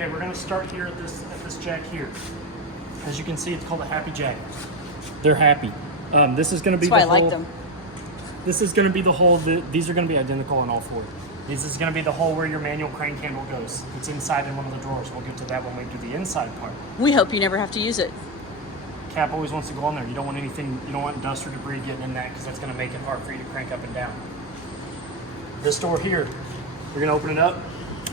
Okay, we're gonna start here at this jack here. As you can see, it's called a happy jack. They're happy. This is gonna be That's why the I whole, like them. This is gonna be the hole, these are gonna be identical on all four. This is gonna be the hole where your manual crank handle goes. It's inside in one of the drawers. We'll get to that when we do the inside part. We hope you never have to use it. Cap always wants to go on there. You don't want anything, you don't want dust or debris getting in that because that's gonna make it hard for you to crank up and down. This door here, we're gonna open it up.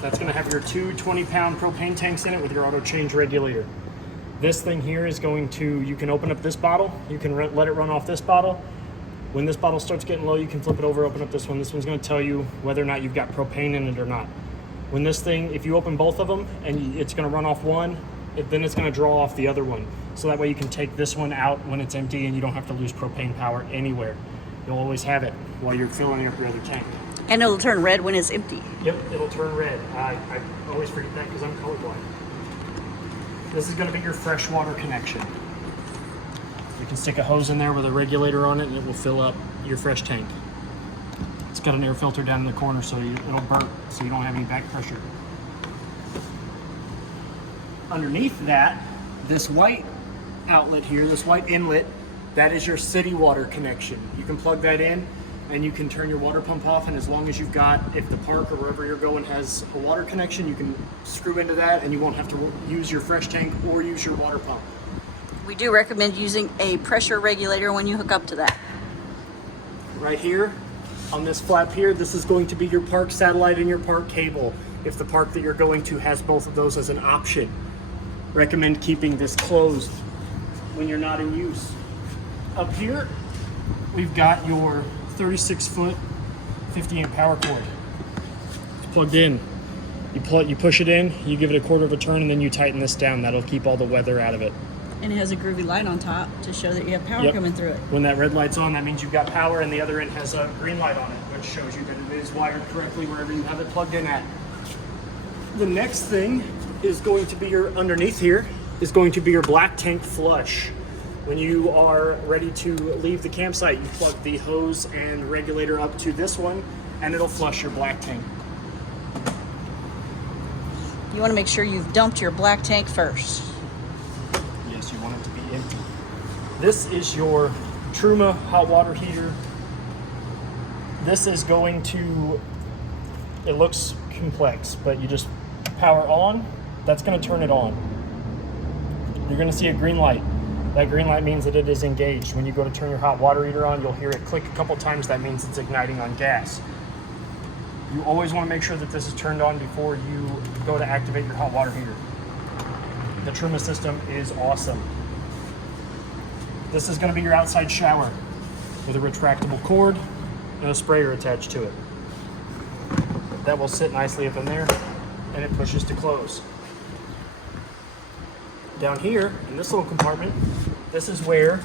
That's gonna have your two 20-pound propane tanks in it with your auto change regulator. This thing here is going to, you can open up this bottle, you can let it run off this bottle. When this bottle starts getting low, you can flip it over, open up this one. This one's gonna tell you whether or not you've got propane in it or not. When this thing, if you open both of them and it's gonna run off one, then it's gonna draw off the other one. So that way you can take this one out when it's empty and you don't have to lose propane power anywhere. You'll always have it while you're filling up your other tank. And it'll turn red when it's empty. Yep, it'll turn red. I always forget that because I'm colorblind. This is going to be your freshwater connection. You can stick a hose in there with a regulator on it and it will fill up your fresh tank. It's got an air filter down in the corner so it'll burp so you don't have any back pressure. Underneath that, this white outlet here, this white inlet, that is your city water connection. You can plug that in and you can turn your water pump off, and as long as you've got, if the park or wherever you're going has a water connection, you can screw into that and you won't have to use your fresh tank or use your water pump. We do recommend using a pressure regulator when you hook up to that. Right here on this flap here, this is going to be your park satellite and your park cable. If the park that you're going to has both of those as an option, recommend keeping this closed when you're not in use. Up here, we've got your 36-foot, 50-amp power cord. It's plugged in. You push it in, you give it a quarter of a turn, and then you tighten this down. That'll keep all the weather out of it. And it has a groovy light on top to show that you have power coming through it. When that red light's on, that means you've got power, and the other end has a green light on it, which shows you that it is wired correctly wherever you have it plugged in at. The next thing is going to be your, underneath here, is going to be your black tank flush. When you are ready to leave the campsite, you plug the hose and regulator up to this one, and it'll flush your black tank. You want to make sure you've dumped your black tank first. Yes, you want it to be empty. This is your Truma hot water heater. This is going to, it looks complex, but you just power on, that's going to turn it on. You're going to see a green light. That green light means that it is engaged. When you go to turn your hot water heater on, you'll hear it click a couple times. That means it's igniting on gas. You always want to make sure that this is turned on before you go to activate your hot water heater. The Truma system is awesome. This is going to be your outside shower with a retractable cord and a sprayer attached to it. That will sit nicely up in there, and it pushes to close. Down here in this little compartment, this is where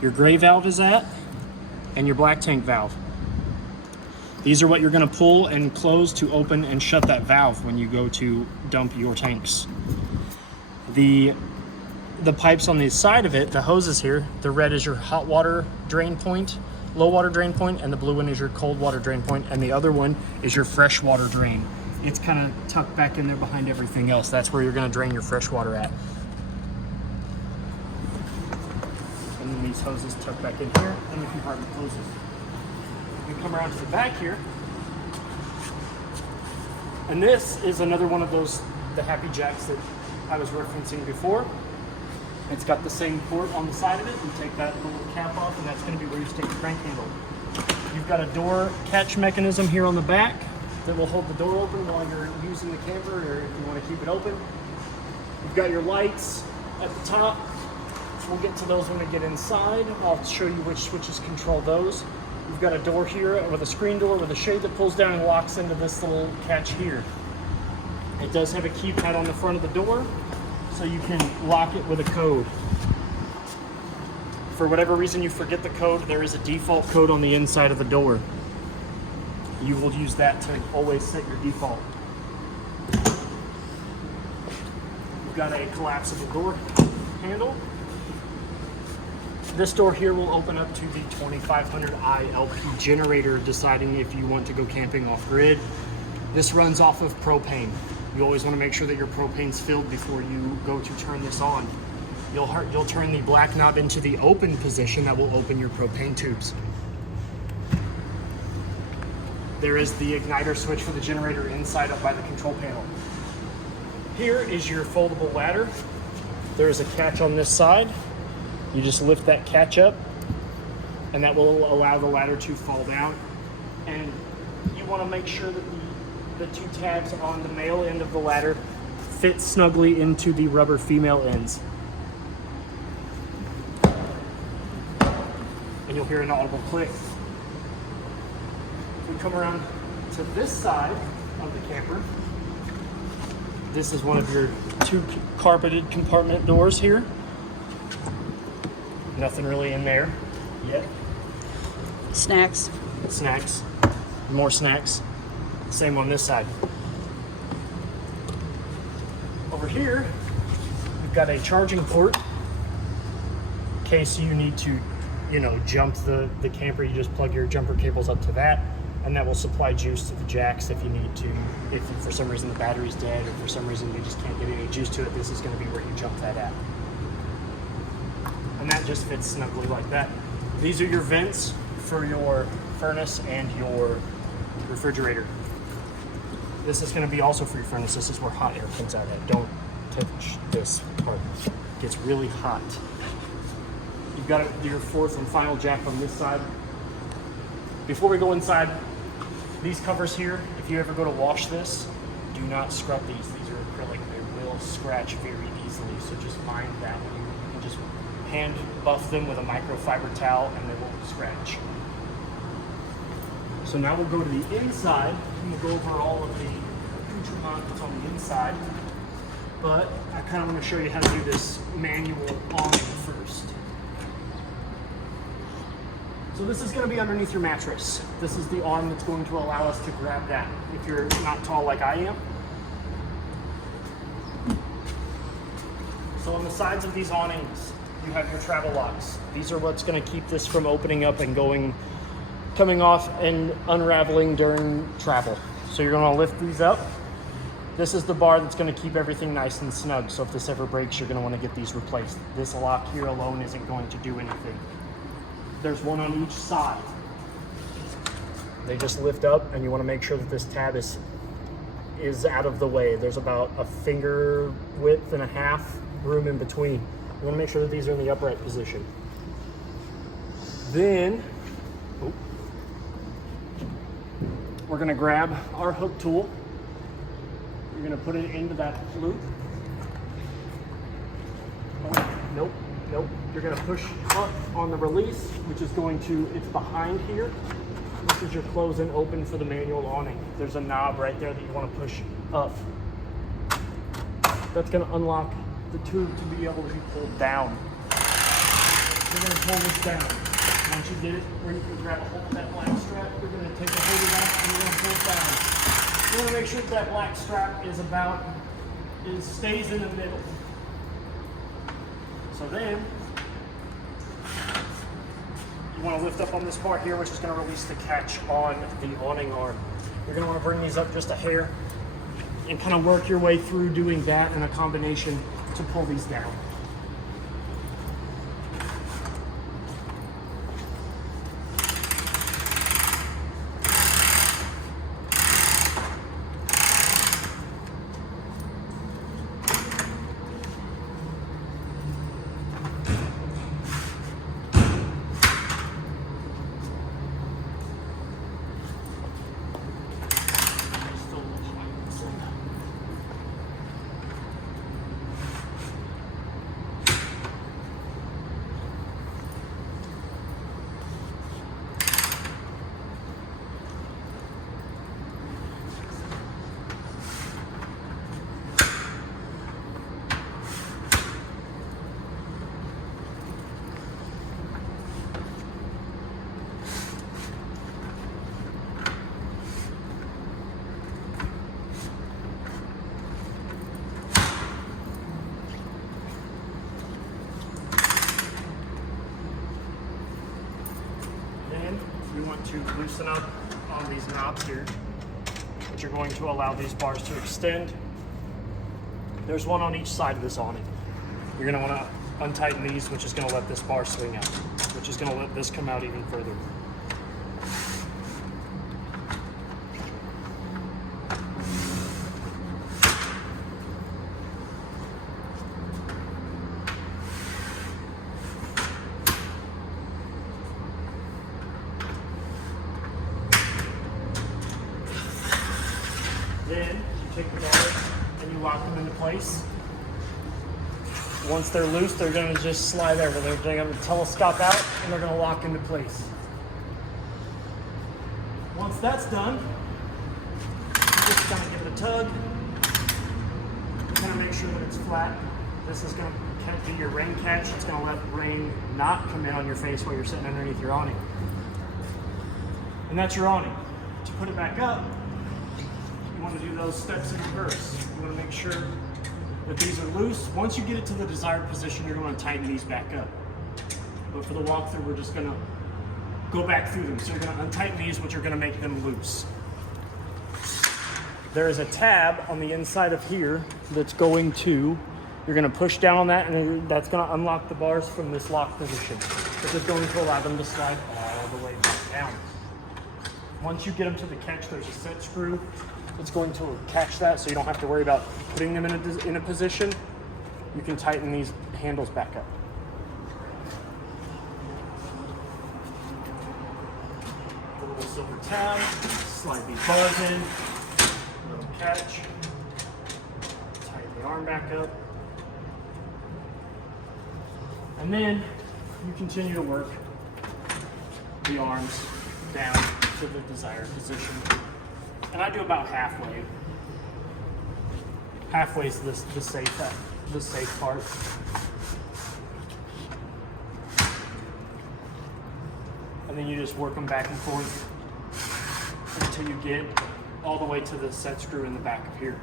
your gray valve is at and your black tank valve. These are what you're going to pull and close to open and shut that valve when you go to dump your tanks. The pipes on the side of it, the hoses here, the red is your hot water drain point, low water drain point, and the blue one is your cold water drain point, and the other one is your fresh water drain. It's kind of tucked back in there behind everything else. That's where you're going to drain your fresh water at. And then these hoses tuck back in here, and the compartment closes. You come around to the back here, and this is another one of those, the Happy Jacks that I was referencing before. It's got the same port on the side of it. You take that little cap off, and that's going to be where you stick the crank handle. You've got a door catch mechanism here on the back that will hold the door open while you're using the camper, or if you want to keep it open. You've got your lights at the top. We'll get to those when we get inside. I'll show you which switches control those. You've got a door here with a screen door with a shade that pulls down and locks into this little catch here. It does have a keypad on the front of the door, so you can lock it with a code. For whatever reason you forget the code, there is a default code on the inside of the door. You will use that to always set your default. You've got a collapsible door handle. This door here will open up to the 2500i LP generator, deciding if you want to go camping off grid. This runs off of propane. You always want to make sure that your propane's filled before you go to turn this on. You'll turn the black knob into the open position that will open your propane tubes. There is the igniter switch for the generator inside up by the control panel. Here is your foldable ladder. There is a catch on this side. You just lift that catch up, and that will allow the ladder to fall down. And you want to make sure that the two tabs on the male end of the ladder fit snugly into the rubber female ends. And you'll hear an audible click. If we come around to this side of the camper, this is one of your two carpeted compartment doors here. Nothing really in there yet. Snacks. Snacks. More snacks. Same on this side. Over here, we've got a charging port. In case you need to, jump the camper, you just plug your jumper cables up to that, and that will supply juice to the jacks if you need to. If for some reason the battery's dead, or for some reason you just can't get any juice to it, this is going to be where you jump that at. And that just fits snugly like that. These are your vents for your furnace and your refrigerator. This is going to be also for your furnace. This is where hot air comes out at. Don't touch this part. It gets really hot. You've got your fourth and final jack on this side. Before we go inside, these covers here, if you ever go to wash this, do not scrub these. These are acrylic. They will scratch very easily, so just mind that. You can just hand buff them with a microfiber towel and they won't scratch. So now we'll go to the inside and we'll go over all of the accoutrement that's on the inside. But I kind of want to show you how to do this manual awning first. So this is going to be underneath your mattress. This is the arm that's going to allow us to grab that if you're not tall like I am. So on the sides of these awnings, you have your travel locks. These are what's going to keep this from opening up and coming off and unraveling during travel. So you're going to lift these up. This is the bar that's going to keep everything nice and snug. So if this ever breaks, you're going to want to get these replaced. This lock here alone isn't going to do anything. There's one on each side. They just lift up, and you want to make sure that this tab is out of the way. There's about a finger width and a half room in between. You want to make sure that these are in the upright position. Then, we're going to grab our hook tool. You're going to put it into that loop. Nope. You're going to push up on the release, which is it's behind here. This is your close and open for the manual awning. There's a knob right there that you want to push up. That's going to unlock the tube to be able to be pulled down. You're going to pull this down. Once you get it where you can grab a hold of that black strap, you're going to take a hold of that and you're going to pull it down. You want to make sure that black strap stays in the middle. So then, you want to lift up on this part here, which is going to release the catch on the awning arm. You're going to want to bring these up just a hair and kind of work your way through doing that in a combination to pull these down. We want to loosen up on these knobs here, which are going to allow these bars to extend There's one on each side of this awning. You're gonna wanna untighten these, which is gonna let this bar swing out, which is gonna let this come out even further. Then you take the bars and you lock them into place. Once they're loose, they're going to just slide over. They're going to telescope out and they're going to lock into place. Once that's done, you just kind of give it a tug. Kind of make sure that it's flat. This is going to be your rain catch. It's going to let rain not come in on your face while you're sitting underneath your awning. And that's your awning. To put it back up, you want to do those steps in reverse. You want to make sure that these are loose. Once you get it to the desired position, you're going to tighten these back up. But for the walkthrough, we're just going to go back through them. So you're going to untighten these, which are going to make them loose. There is a tab on the inside of here that's going to, you're going to push down on that, and that's going to unlock the bars from this lock position, which is going to allow them to slide all the way back down. Once you get them to the catch, there's a set screw that's going to catch that, so you don't have to worry about putting them in a position. You can tighten these handles back up. A little silver tab, slide these bars in, little catch, tighten the arm back up, and then you continue to work the arms down to the desired position. And I do about halfway. Halfway's the safe part. And then you just work them back and forth until you get all the way to the set screw in the back of here.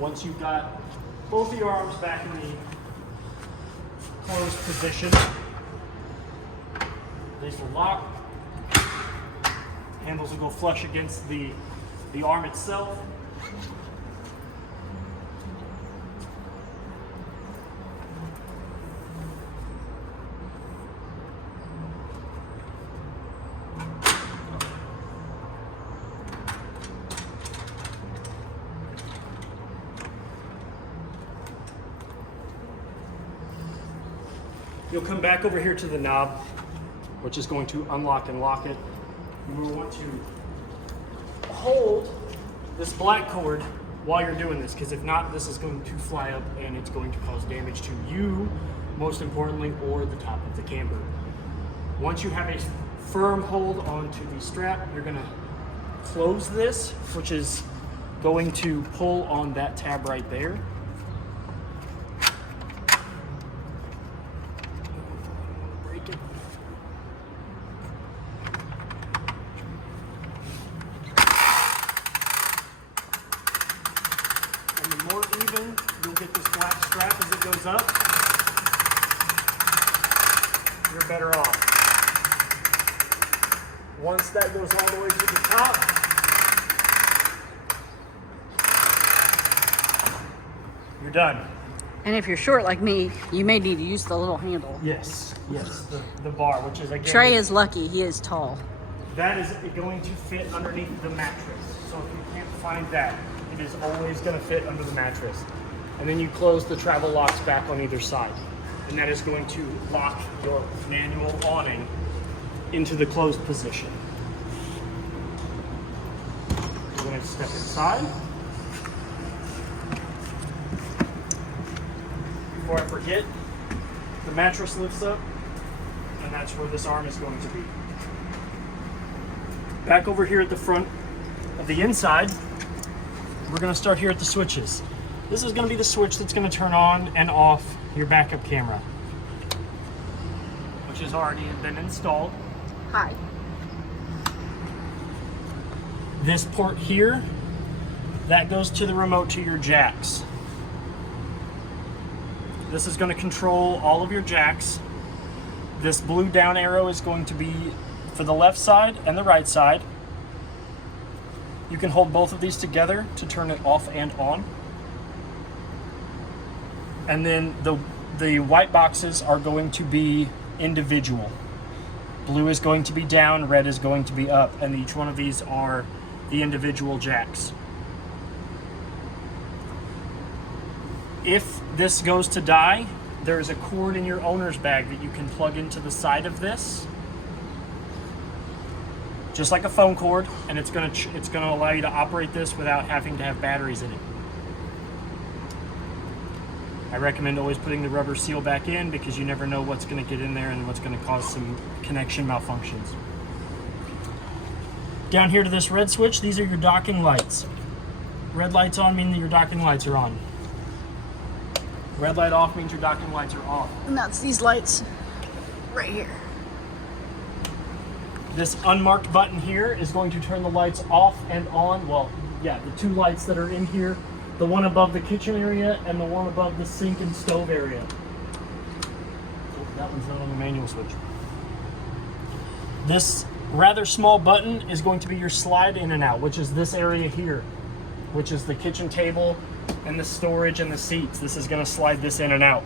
Once you've got both of your arms back in the closed position, these will lock. Handles will go flush against the arm itself. You'll come back over here to the knob, which is going to unlock and lock it. You will want to hold this black cord while you're doing this, because if not, this is going to fly up and it's going to cause damage to you, most importantly, or the top of the camper. Once you have a firm hold onto the strap, you're going to close this, which is going to pull on that tab right there. Break it. And the more even you'll get this black strap as it goes up, you're better off. Once that goes all the way to the top, you're done. And if you're short like me, you may need to use the little handle. Yes, the bar, which is again. Trey is lucky, he is tall. That is going to fit underneath the mattress. So if you can't find that, it is always going to fit under the mattress. And then you close the travel locks back on either side. And that is going to lock your manual awning into the closed position. We're going to step inside. Before I forget, the mattress lifts up, and that's where this arm is going to be. Back over here at the front of the inside, we're going to start here at the switches. This is going to be the switch that's going to turn on and off your backup camera, which has already been installed. Hi. This port here, that goes to the remote to your jacks. This is going to control all of your jacks. This blue down arrow is going to be for the left side and the right side. You can hold both of these together to turn it off and on. And then the white boxes are going to be individual. Blue is going to be down, red is going to be up, and each one of these are the individual jacks. If this goes to die, there is a cord in your owner's bag that you can plug into the side of this, just like a phone cord, and it's gonna allow you to operate this without having to have batteries in it. I recommend always putting the rubber seal back in because you never know what's going to get in there and what's going to cause some connection malfunctions. Down here to this red switch, these are your docking lights. Red lights on mean that your docking lights are on. Red light off means your docking lights are off. And that's these lights right here. This unmarked button here is going to turn the lights off and on. Well, yeah, the two lights that are in here. The one above the kitchen area and the one above the sink and stove area. Oh, that one's not on the manual switch. This rather small button is going to be your slide in and out, which is this area here, which is the kitchen table and the storage and the seats. This is going to slide this in and out.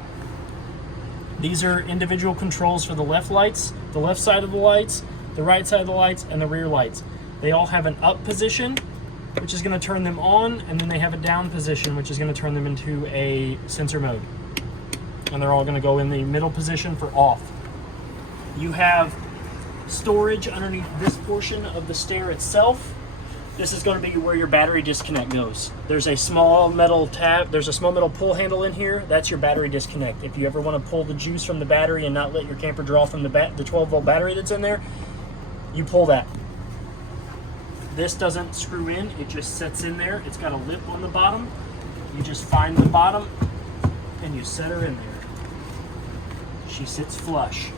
These are individual controls for the left lights, the left side of the lights, the right side of the lights, and the rear lights. They all have an up position, which is going to turn them on, and then they have a down position, which is going to turn them into a sensor mode. And they're all going to go in the middle position for off. You have storage underneath this portion of the stair itself. This is going to be where your battery disconnect goes. There's a small metal tab, there's a small metal pull handle in here. That's your battery disconnect. If you ever want to pull the juice from the battery and not let your camper draw from the 12-volt battery that's in there, you pull that. This doesn't screw in, it just sits in there. It's got a lip on the bottom. You just find the bottom and you set her in there. She sits flush.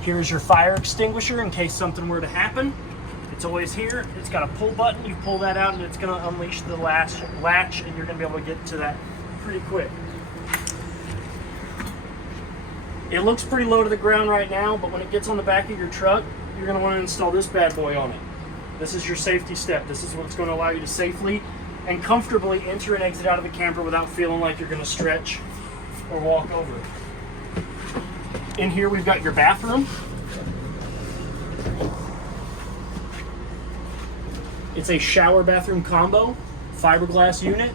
Here's your fire extinguisher in case something were to happen. It's always here. It's got a pull button. You pull that out and it's going to unleash the latch and you're going to be able to get to that pretty quick. It looks pretty low to the ground right now, but when it gets on the back of your truck, you're going to want to install this bad boy on it. This is your safety step. This is what's going to allow you to safely and comfortably enter and exit out of the camper without feeling like you're going to stretch or walk over. In here we've got your bathroom. It's a shower bathroom combo, fiberglass unit.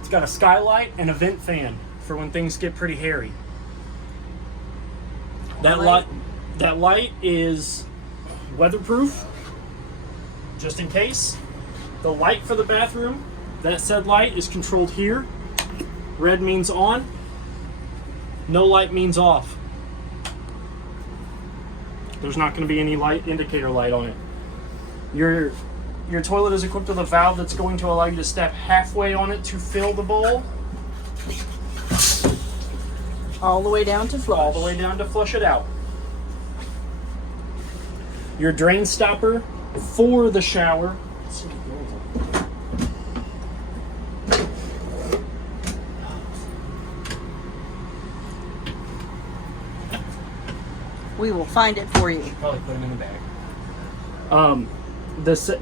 It's got a skylight and a vent fan for when things get pretty hairy. That light is weatherproof, just in case. The light for the bathroom, that said light is controlled here. Red means on, no light means off. There's not going to be any light indicator light on it. Your toilet is equipped with a valve that's going to allow you to step halfway on it to fill the bowl. All the way down to flush. All the way down to flush it out. Your drain stopper for the shower. We will find it for you. Probably put them in the bag.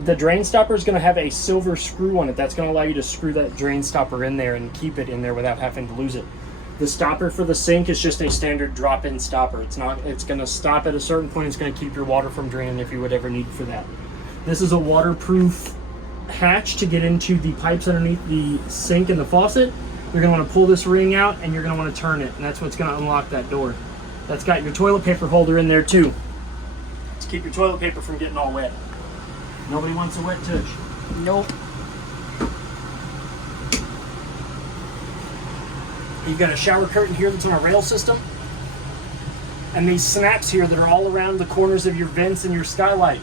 The drain stopper is going to have a silver screw on it. That's going to allow you to screw that drain stopper in there and keep it in there without having to lose it. The stopper for the sink is just a standard drop-in stopper. It's going to stop at a certain point. It's going to keep your water from draining if you would ever need for that. This is a waterproof hatch to get into the pipes underneath the sink and the faucet. You're going to want to pull this ring out and you're going to want to turn it, and that's what's going to unlock that door. That's got your toilet paper holder in there too, to keep your toilet paper from getting all wet. Nobody wants a wet touch. Nope. You've got a shower curtain here that's on a rail system. And these snaps here that are all around the corners of your vents and your skylight.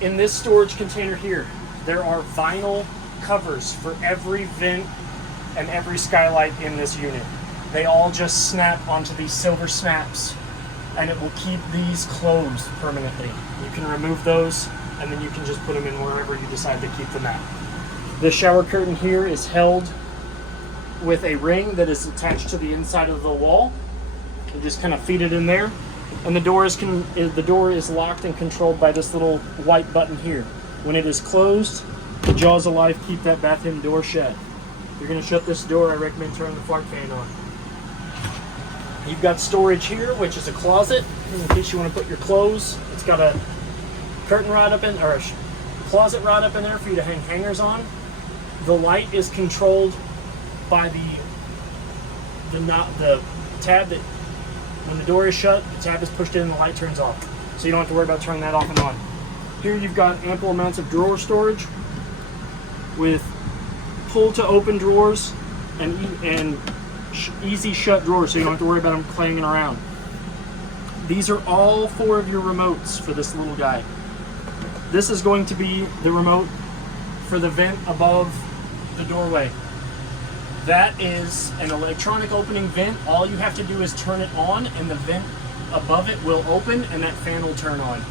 In this storage container here, there are vinyl covers for every vent and every skylight in this unit. They all just snap onto these silver snaps, and it will keep these closed permanently. You can remove those, and then you can just put them in wherever you decide to keep them at. This shower curtain here is held with a ring that is attached to the inside of the wall. You just kind of feed it in there, and the door is locked and controlled by this little white button here. When it is closed, the jaws of life keep that bathroom door shut. If you're going to shut this door, I recommend turning the fart fan on. You've got storage here, which is a closet in case you want to put your clothes. It's got a curtain rod up in, or a closet rod up in there for you to hang hangers on. The light is controlled by the tab that when the door is shut, the tab is pushed in and the light turns off. So you don't have to worry about turning that off and on. Here you've got ample amounts of drawer storage with pull to open drawers and easy shut drawers, so you don't have to worry about them clanging around. These are all 4 of your remotes for this little guy. This is going to be the remote for the vent above the doorway. That is an electronic opening vent. All you have to do is turn it on and the vent above it will open and that fan will turn on.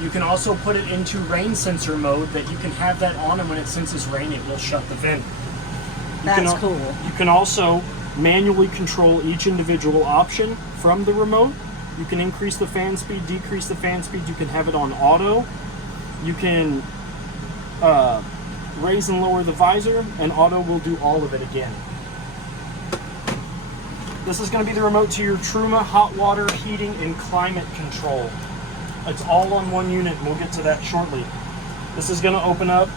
You can also put it into rain sensor mode, that you can have that on, and when it senses rain it will shut the vent. That's cool. You can also manually control each individual option from the remote. You can increase the fan speed, decrease the fan speed. You can have it on auto. You can raise and lower the visor, and auto will do all of it again. This is going to be the remote to your Truma hot water heating and climate control. It's all on one unit, and we'll get to that shortly. This is going to open up,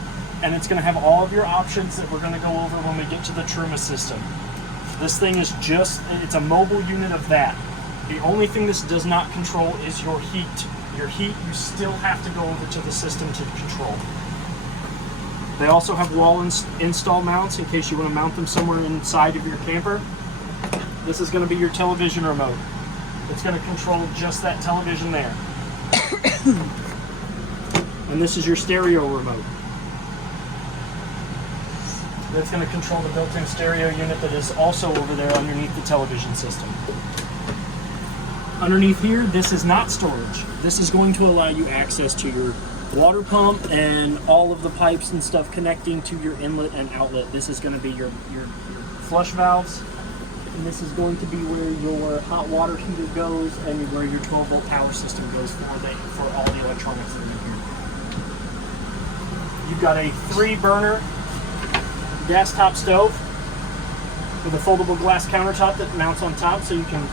and it's going to have all of your options that we're going to go over when we get to the Truma system. This thing is it's a mobile unit of that. The only thing this does not control is your heat. Your heat, you still have to go over to the system to control. They also have wall install mounts in case you want to mount them somewhere inside of your camper. This is going to be your television remote. It's going to control just that television there. And this is your stereo remote. That's going to control the built-in stereo unit that is also over there underneath the television system. Underneath here, this is not storage. This is going to allow you access to your water pump and all of the pipes and stuff connecting to your inlet and outlet. This is going to be your flush valves. And this is going to be where your hot water heater goes and where your 12-volt power system goes for all the electronics that are in here. You've got a 3-burner gas top stove with a foldable glass countertop that mounts on top, so you can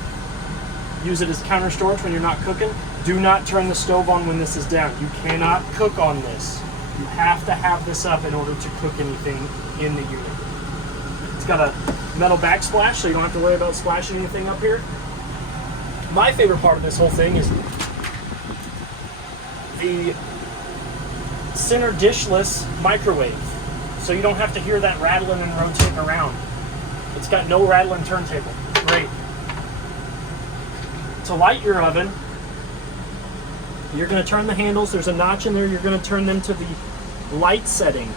use it as counter storage when you're not cooking. Do not turn the stove on when this is down. You cannot cook on this. You have to have this up in order to cook anything in the unit. It's got a metal backsplash, so you don't have to worry about splashing anything up here. My favorite part of this whole thing is the center dishless microwave, so you don't have to hear that rattling and rotating around. It's got no rattling turntable. Great. To light your oven, you're going to turn the handles. There's a notch in there. You're going to turn them to the light setting.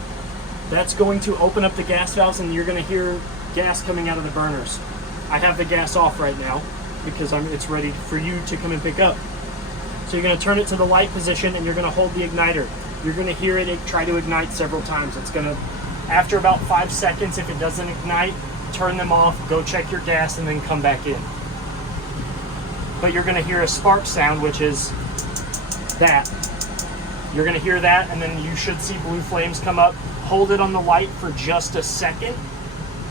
That's going to open up the gas valves, and you're going to hear gas coming out of the burners. I have the gas off right now because it's ready for you to come and pick up. So you're going to turn it to the light position, and you're going to hold the igniter. You're going to hear it try to ignite several times. It's going to, after about 5 seconds, if it doesn't ignite, turn them off, go check your gas, and then come back in. But you're going to hear a spark sound, which is that. You're going to hear that, and then you should see blue flames come up. Hold it on the light for just a second,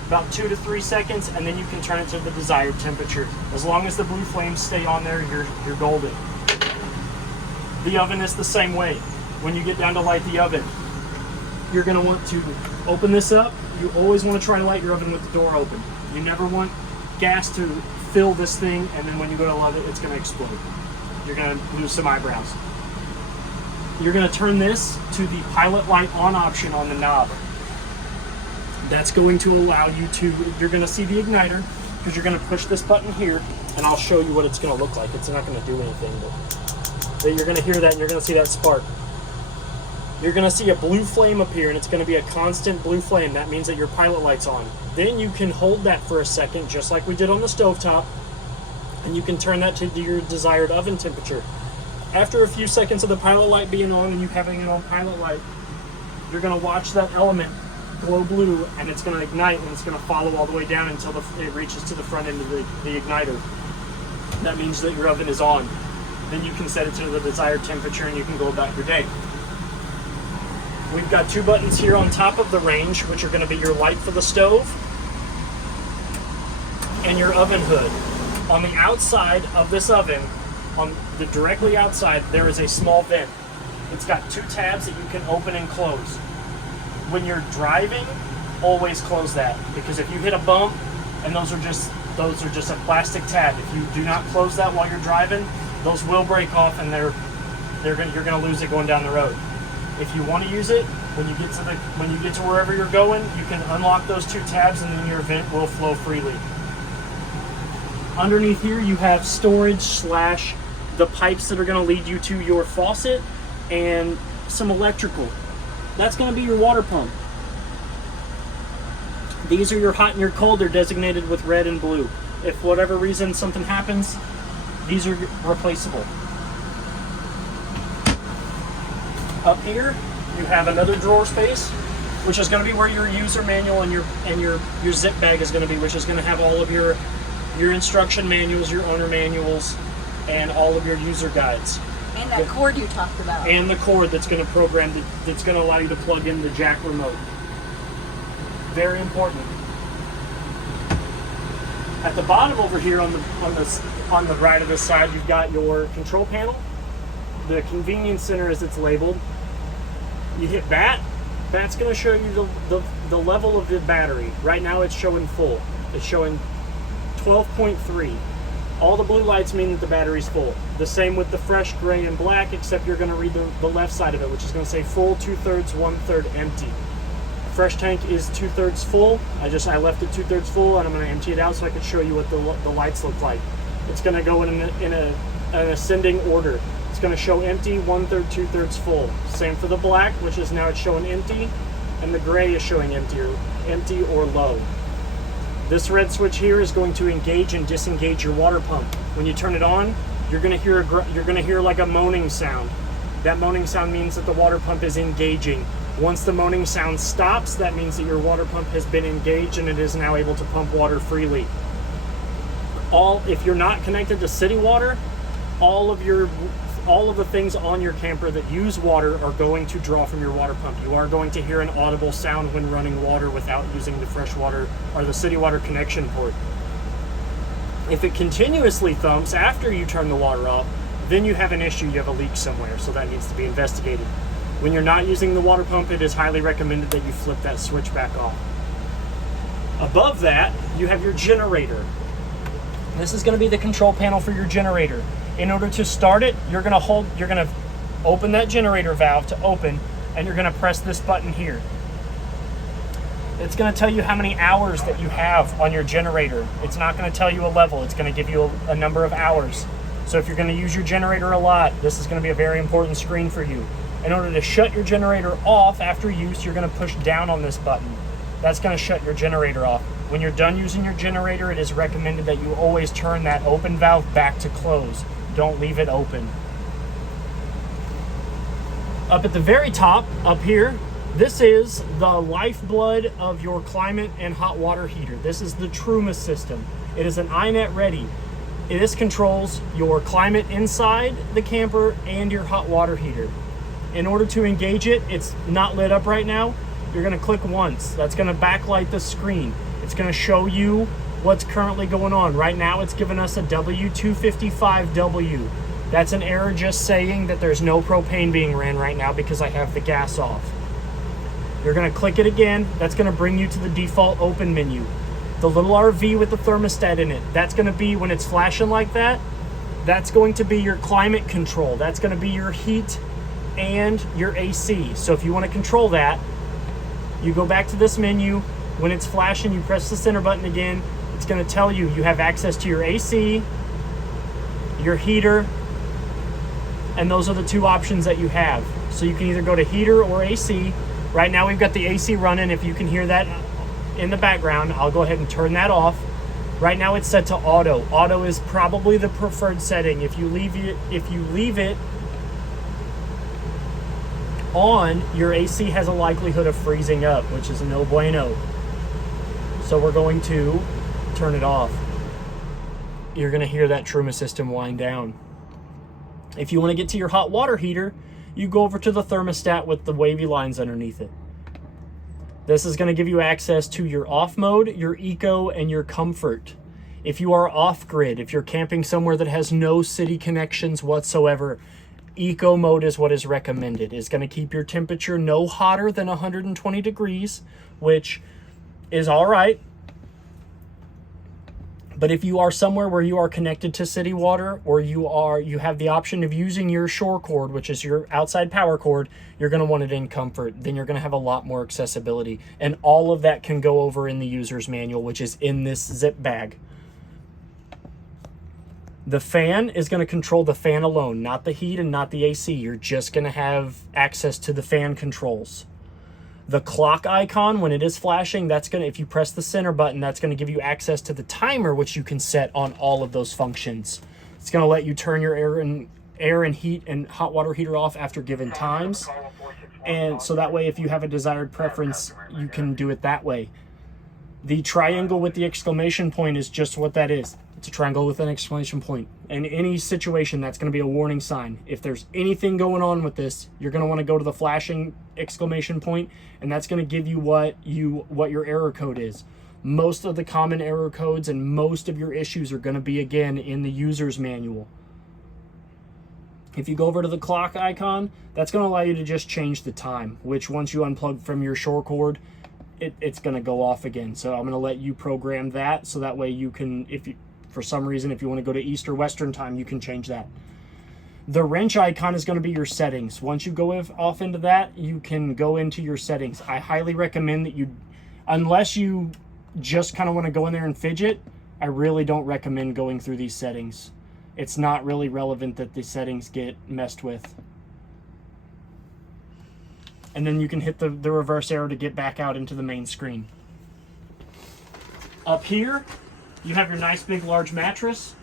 about 2 to 3 seconds, and then you can turn it to the desired temperature. As long as the blue flames stay on there, you're golden. The oven is the same way. When you get down to light the oven, you're going to want to open this up. You always want to try to light your oven with the door open. You never want gas to fill this thing, and then when you go to light it, it's going to explode. You're going to lose some eyebrows. You're going to turn this to the pilot light on option on the knob. That's going to allow you to, you're going to see the igniter because you're going to push this button here, and I'll show you what it's going to look like. It's not going to do anything, but you're going to hear that, and you're going to see that spark. You're going to see a blue flame appear, and it's going to be a constant blue flame. That means that your pilot light's on. Then you can hold that for a second, just like we did on the stovetop, and you can turn that to your desired oven temperature. After a few seconds of the pilot light being on and you having it on pilot light, you're going to watch that element glow blue, and it's going to ignite, and it's going to follow all the way down until it reaches to the front end of the igniter. That means that your oven is on. Then you can set it to the desired temperature, and you can go about your day. We've got 2 buttons here on top of the range, which are going to be your light for the stove and your oven hood. On the outside of this oven, on the directly outside, there is a small vent. It's got 2 tabs that you can open and close. When you're driving, always close that, because if you hit a bump, and those are just a plastic tab. If you do not close that while you're driving, those will break off, and you're gonna lose it going down the road. If you want to use it, when you get to wherever you're going, you can unlock those 2 tabs, and then your vent will flow freely. Underneath here, you have storage / the pipes that are going to lead you to your faucet, and some electrical. That's going to be your water pump. These are your hot and your cold. They're designated with red and blue. If for whatever reason something happens, these are replaceable. Up here, you have another drawer space, which is going to be where your user manual and your zip bag is going to be, which is going to have all of your instruction manuals, your owner manuals, and all of your user guides. And that cord you talked about. And the cord that's going to that's going to allow you to plug in the jack remote. Very important. At the bottom over here on the right of this side, you've got your control panel. The convenience center, as it's labeled. You hit that. That's going to show you the level of the battery. Right now it's showing full. It's showing 12.3. All the blue lights mean that the battery's full. The same with the fresh gray and black, except you're going to read the left side of it, which is going to say full, 2/3, 1/3 empty. Fresh tank is 2/3 full. I left it 2/3 full, and I'm going to empty it out so I can show you what the lights look like. It's going to go in an ascending order. It's going to show empty, 1/3, 2/3 full. Same for the black, which is now it's showing empty, and the gray is showing empty or low. This red switch here is going to engage and disengage your water pump. When you turn it on, you're going to hear like a moaning sound. That moaning sound means that the water pump is engaging. Once the moaning sound stops, that means that your water pump has been engaged and it is now able to pump water freely. If you're not connected to city water, all of the things on your camper that use water are going to draw from your water pump. You are going to hear an audible sound when running water without using the fresh water or the city water connection port. If it continuously thumps after you turn the water off, then you have an issue. You have a leak somewhere, so that needs to be investigated. When you're not using the water pump, it is highly recommended that you flip that switch back off. Above that, you have your generator. This is going to be the control panel for your generator. In order to start it, you're going to open that generator valve to open, and you're going to press this button here. It's going to tell you how many hours that you have on your generator. It's not going to tell you a level. It's going to give you a number of hours. So if you're going to use your generator a lot, this is going to be a very important screen for you. In order to shut your generator off after use, you're going to push down on this button. That's going to shut your generator off. When you're done using your generator, it is recommended that you always turn that open valve back to close. Don't leave it open. Up at the very top, up here, this is the lifeblood of your climate and hot water heater. This is the Truma system. It is an iNet ready. This controls your climate inside the camper and your hot water heater. In order to engage it, it's not lit up right now. You're going to click once. That's going to backlight the screen. It's going to show you what's currently going on. Right now it's giving us a W255W. That's an error just saying that there's no propane being ran right now because I have the gas off. You're going to click it again. That's going to bring you to the default open menu. The little RV with the thermostat in it, that's going to be when it's flashing like that, that's going to be your climate control. That's going to be your heat and your AC. So if you want to control that, you go back to this menu. When it's flashing, you press the center button again. It's going to tell you have access to your AC, your heater, and those are the 2 options that you have. So you can either go to heater or AC. Right now we've got the AC running. If you can hear that in the background, I'll go ahead and turn that off. Right now it's set to auto. Auto is probably the preferred setting. If you leave it on, your AC has a likelihood of freezing up, which is no bueno. So we're going to turn it off. You're going to hear that Truma system wind down. If you want to get to your hot water heater, you go over to the thermostat with the wavy lines underneath it. This is going to give you access to your off mode, your eco, and your comfort. If you are off-grid, if you're camping somewhere that has no city connections whatsoever, eco mode is what is recommended. It's going to keep your temperature no hotter than 120 degrees, which is all right. But if you are somewhere where you are connected to city water, or you have the option of using your shore cord, which is your outside power cord, you're going to want it in comfort. Then you're going to have a lot more accessibility. And all of that can go over in the user's manual, which is in this zip bag. The fan is going to control the fan alone, not the heat and not the AC. You're just going to have access to the fan controls. The clock icon, when it is flashing, that's going to, if you press the center button, that's going to give you access to the timer, which you can set on all of those functions. It's going to let you turn your air and heat and hot water heater off after given times. And so that way, if you have a desired preference, you can do it that way. The triangle with the exclamation point is just what that is. It's a triangle with an exclamation point. In any situation, that's going to be a warning sign. If there's anything going on with this, you're going to want to go to the flashing exclamation point, and that's going to give you what your error code is. Most of the common error codes and most of your issues are going to be, again, in the user's manual. If you go over to the clock icon, that's going to allow you to just change the time, which once you unplug from your shore cord, it's going to go off again. So I'm going to let you program that, so that way you can, for some reason, if you want to go to East or Western time, you can change that. The wrench icon is going to be your settings. Once you go off into that, you can go into your settings. I highly recommend that unless you just kind of want to go in there and fidget, I really don't recommend going through these settings. It's not really relevant that the settings get messed with. And then you can hit the reverse arrow to get back out into the main screen. Up here, you have your nice big large mattress.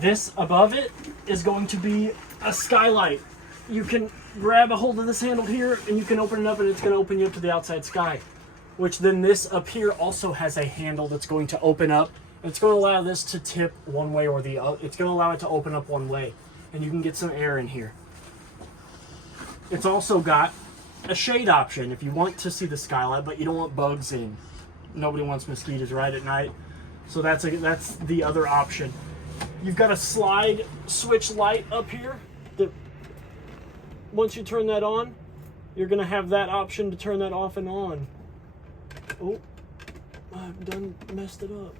This above it is going to be a skylight. You can grab a hold of this handle here and you can open it up, and it's going to open you up to the outside sky. Which then this up here also has a handle that's going to open up. It's going to allow this to tip one way or the other. It's going to allow it to open up one way, and you can get some air in here. It's also got a shade option if you want to see the skylight, but you don't want bugs in. Nobody wants mosquitoes right at night. So that's the other option. You've got a slide switch light up here that once you turn that on, you're going to have that option to turn that off and on. Oh, I've messed it up.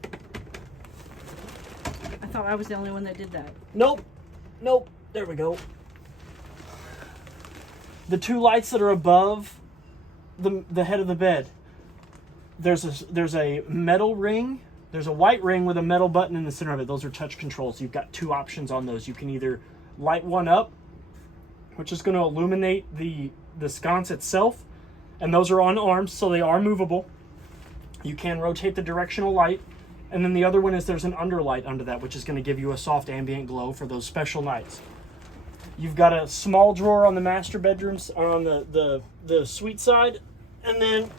I thought I was the only one that did that. Nope. There we go. The two lights that are above the head of the bed, there's a metal ring. There's a white ring with a metal button in the center of it. Those are touch controls. You've got two options on those. You can either light one up, which is going to illuminate the sconce itself, and those are on arms, so they are movable. You can rotate the directional light, and then the other one is there's an underlight under that, which is going to give you a soft ambient glow for those special nights. You've got a small drawer on the master bedrooms, or on the suite side, and then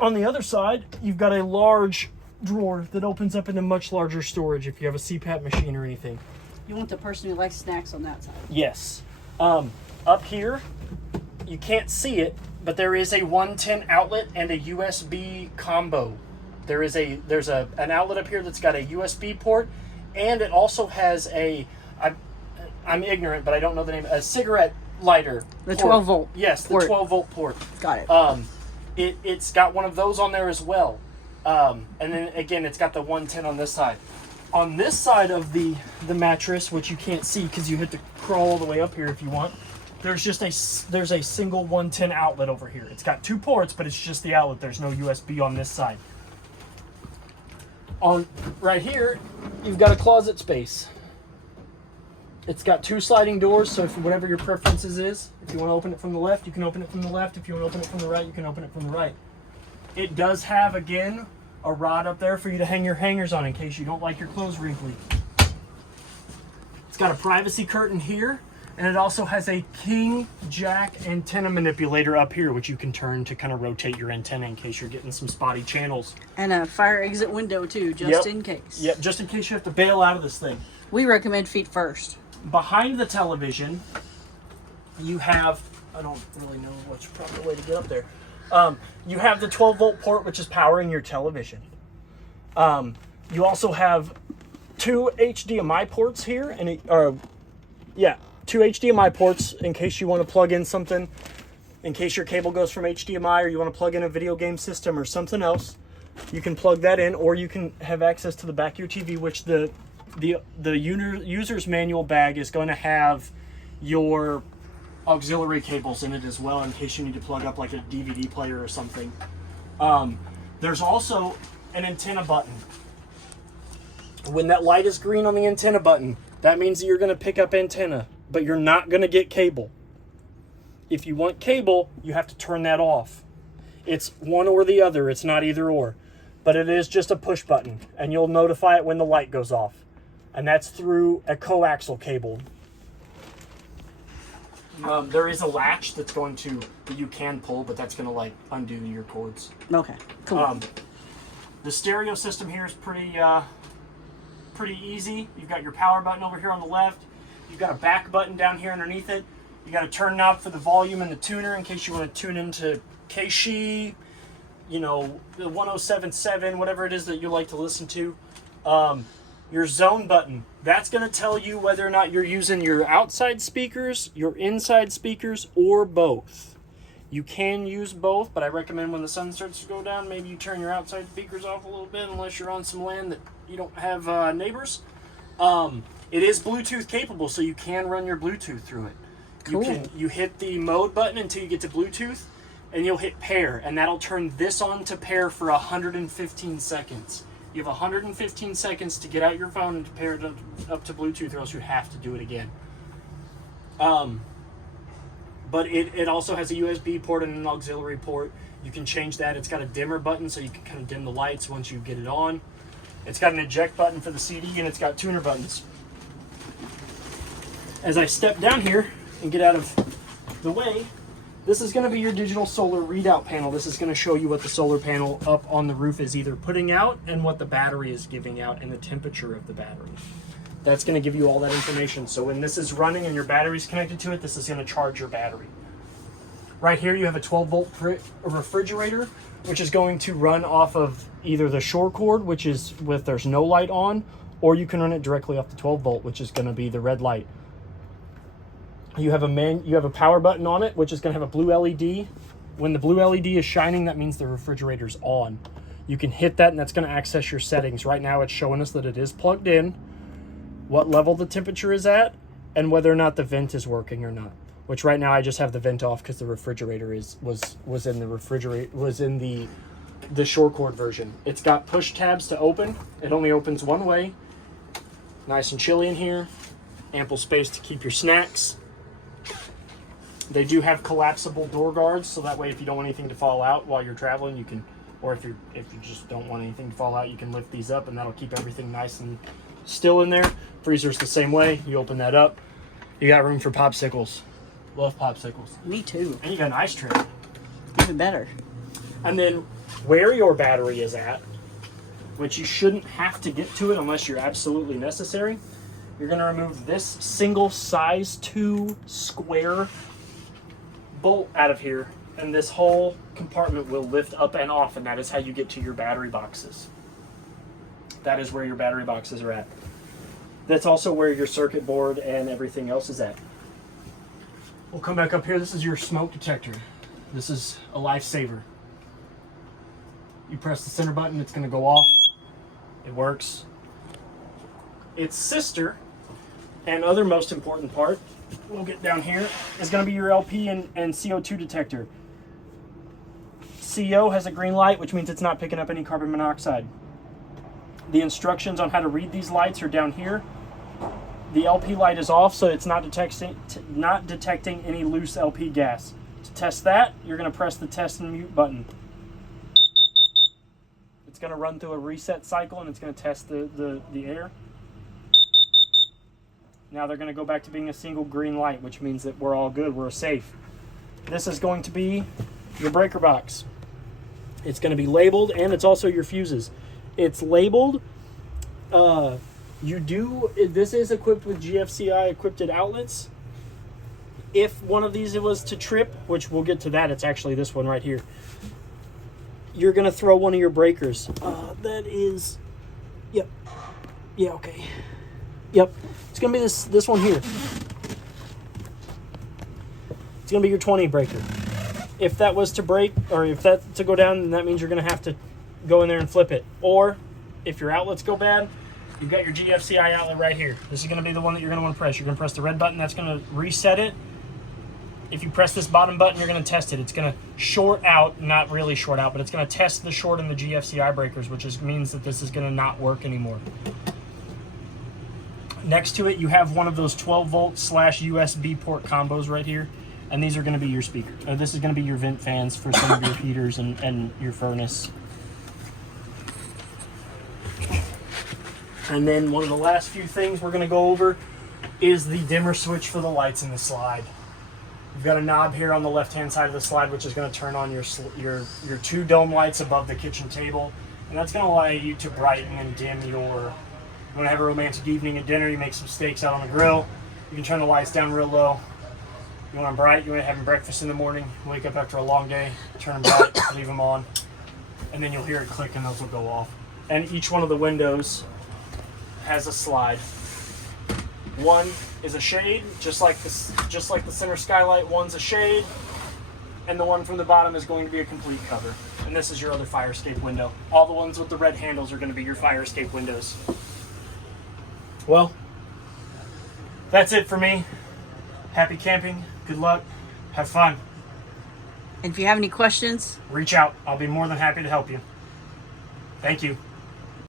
on the other side, you've got a large drawer that opens up into much larger storage if you have a CPAP machine or anything. You want the person who likes snacks on that side. Yes. Up here, you can't see it, but there is a 110 outlet and a USB combo. There's an outlet up here that's got a USB port, and it also has I'm ignorant, but I don't know the name, a cigarette lighter. The port. 12 volt. Yes, the port. 12 volt port. Got it. It's got one of those on there as well. And then again, it's got the 110 on this side. On this side of the mattress, which you can't see because you have to crawl all the way up here if you want, there's a single 110 outlet over here. It's got two ports, but it's just the outlet. There's no USB on this side. On right here, you've got a closet space. It's got two sliding doors, so if whatever your preferences is, if you want to open it from the left, you can open it from the left. If you want to open it from the right, you can open it from the right. It does have, again, a rod up there for you to hang your hangers on in case you don't like your clothes wrinkly. It's got a privacy curtain here, and it also has a king jack antenna manipulator up here, which you can turn to kind of rotate your antenna in case you're getting some spotty channels. And a fire exit window too, just in case. Yep, just in case you have to bail out of this thing. We recommend feet first. Behind the television, you have, I don't really know what's the proper way to get up there. You have the 12 volt port, which is powering your television. You also have two HDMI ports here, and two HDMI ports in case you want to plug in something, in case your cable goes from HDMI or you want to plug in a video game system or something else. You can plug that in, or you can have access to the back of your TV, which the user's manual bag is going to have your auxiliary cables in it as well, in case you need to plug up like a DVD player or something. There's also an antenna button. When that light is green on the antenna button, that means that you're going to pick up antenna, but you're not going to get cable. If you want cable, you have to turn that off. It's one or the other. It's not either or. But it is just a push button, and you'll notify it when the light goes off. And that's through a coaxial cable. There is a latch that you can pull, but that's going to like undo your cords. Okay, cool. The stereo system here is pretty easy. You've got your power button over here on the left. You've got a back button down here underneath it. You got a turn knob for the volume and the tuner in case you want to tune into Keishi, the 1077, whatever it is that you like to listen to. Your zone button, that's going to tell you whether or not you're using your outside speakers, your inside speakers, or both. You can use both, but I recommend when the sun starts to go down, maybe you turn your outside speakers off a little bit unless you're on some land that you don't have neighbors. It is Bluetooth capable, so you can run your Bluetooth through it. Cool. You hit the mode button until you get to Bluetooth, and you'll hit pair, and that'll turn this on to pair for 115 seconds. You have 115 seconds to get out your phone and to pair it up to Bluetooth, or else you have to do it again. But it also has a USB port and an auxiliary port. You can change that. It's got a dimmer button, so you can kind of dim the lights once you get it on. It's got an eject button for the CD, and it's got tuner buttons. As I step down here and get out of the way, this is going to be your digital solar readout panel. This is going to show you what the solar panel up on the roof is either putting out and what the battery is giving out and the temperature of the battery. That's going to give you all that information. So when this is running and your battery's connected to it, this is going to charge your battery. Right here you have a 12-volt refrigerator, which is going to run off of either the shore cord, which is there's no light on, or you can run it directly off the 12-volt, which is going to be the red light. You have a power button on it, which is going to have a blue LED. When the blue LED is shining, that means the refrigerator's on. You can hit that, and that's going to access your settings. Right now, it's showing us that it is plugged in, what level the temperature is at, and whether or not the vent is working or not. Which right now I just have the vent off because the refrigerator was in the shore cord version. It's got push tabs to open. It only opens one way. Nice and chilly in here. Ample space to keep your snacks. They do have collapsible door guards, so that way if you don't want anything to fall out while you're traveling, you can, or if you just don't want anything to fall out, you can lift these up, and that'll keep everything nice and still in there. Freezer's the same way. You open that up, you got room for popsicles. Love popsicles. Me too. And you got an ice tray. Even better. And then where your battery is at, which you shouldn't have to get to it unless you're absolutely necessary, you're going to remove this single size 2 square bolt out of here, and this whole compartment will lift up and off, and that is how you get to your battery boxes. That is where your battery boxes are at. That's also where your circuit board and everything else is at. We'll come back up here. This is your smoke detector. This is a lifesaver. You press the center button, it's going to go off. It works. Its sister, and other most important part, we'll get down here, is going to be your LP and CO2 detector. CO has a green light, which means it's not picking up any carbon monoxide. The instructions on how to read these lights are down here. The LP light is off, so it's not detecting any loose LP gas. To test that, you're going to press the test and mute button. It's going to run through a reset cycle, and it's going to test the air. Now they're going to go back to being a single green light, which means that we're all good, we're safe. This is going to be your breaker box. It's going to be labeled, and it's also your fuses. It's labeled. This is equipped with GFCI equipped outlets. If one of these was to trip, which we'll get to that, it's actually this one right here. You're going to throw one of your breakers. That is Yep. Yeah, okay. Yep. It's going to be this one here. It's going to be your 20 breaker. If that was to break, or if that to go down, then that means you're going to have to go in there and flip it. Or if your outlets go bad, you've got your GFCI outlet right here. This is going to be the one that you're going to want to press. You're going to press the red button. That's going to reset it. If you press this bottom button, you're going to test it. It's going to short out, not really short out, but it's going to test the short in the GFCI breakers, which means that this is going to not work anymore. Next to it, you have one of those 12 volt / USB port combos right here. And these are going to be your speaker. This is going to be your vent fans for some of your heaters and your furnace. And then one of the last few things we're going to go over is the dimmer switch for the lights in the slide. You've got a knob here on the left-hand side of the slide, which is going to turn on your 2 dome lights above the kitchen table. And that's going to allow you to brighten and dim your... You want to have a romantic evening at dinner, you make some steaks out on the grill, you can turn the lights down real low. You want them bright, you want to have breakfast in the morning, wake up after a long day, turn them bright, leave them on, and then you'll hear it click and those will go off. And each one of the windows has a slide. One is a shade, just like the center skylight. One's a shade, and the one from the bottom is going to be a complete cover. And this is your other fire escape window. All the ones with the red handles are going to be your fire escape windows. Well, that's it for me. Happy camping. Good luck. Have fun. And if you have any questions, reach out. I'll be more than happy to help you. Thank you.